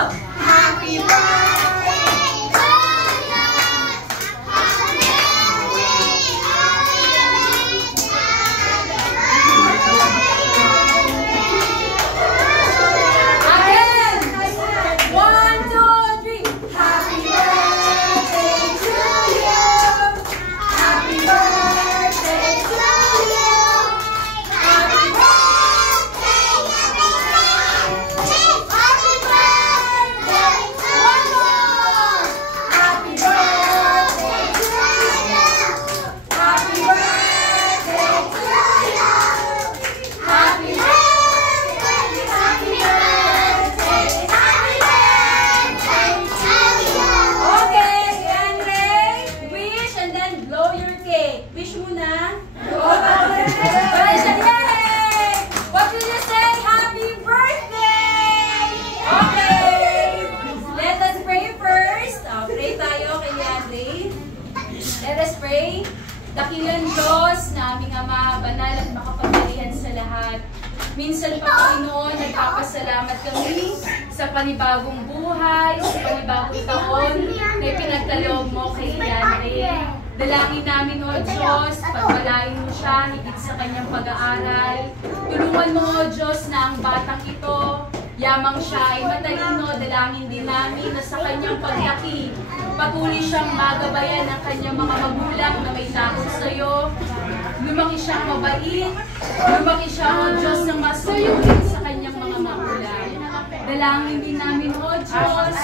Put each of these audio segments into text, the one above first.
Happy birthday to you. Again! 1, 2, 3. Happy birthday to you. Happy birthday to you. Happy birthday. Happy birthday. One more. Happy birthday to you. Happy birthday to you. Happy birthday. Happy birthday. Happy birthday to you. Okay, Andre, wish and then blow your cake. Wish muna. Guys, yay! What will you say? Happy birthday! Okay. Let us pray first. Pray tayo kay Andre. Let us pray. Dakilan Diyos na aming Ama, banal at makapangyarihan sa lahat. Minsan pa, Panginoon, nagpapasalamat kami sa panibagong buhay, sa panibagong taon na ipinagkaloob mo kay Andre. Dalangin namin, O Diyos, pagpalain mo siya higit sa kanyang pag-aaral. Tulungan mo, O Diyos, na ang batang ito, yamang siya ay matalino. Dalangin din namin na sa kanyang paglaki, patuloy siyang magabayan ng kanyang mga magulang na may takot sa iyo. Lumaki siyang mabait, lumaki siya, O Diyos, ng masuyuin sa kanyang mga magulang. Dalangin din namin, O Diyos,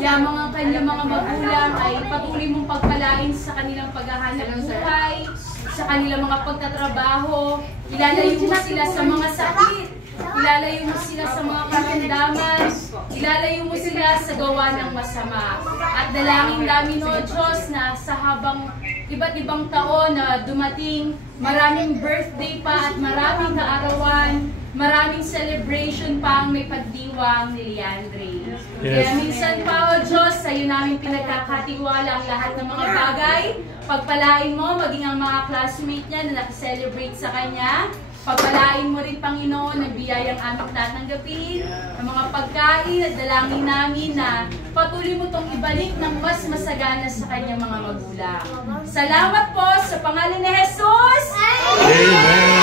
yamang ang kanyang mga magulang ay patuloy mong pagpalain sa kanilang paghahanap buhay, sa kanilang mga pagtatrabaho. Ilalayo mo sila sa mga sakit, ilalayo mo sila sa mga karamdaman, ilalayo mo sila sa gawa ng masama. At dalangin namin, O Diyos, na sa habang iba't ibang taon na dumating, maraming birthday pa at maraming kaarawan, maraming celebration pa ang may pagdiwang ni Leandre. Kaya minsan pa, O Diyos, sa iyo namin pinagkakatiwala ang lahat ng mga bagay. Pagpalain mo, maging ang mga classmate niya na nakiselebrate sa kanya. Pagpalain mo rin, Panginoon, ang biyayang aming tatanggapin, ang mga pagkain at dalangin namin na patuloy mo itong ibalik ng mas masagana sa kanyang mga magulang. Salamat po sa pangalan ni Jesus! Amen!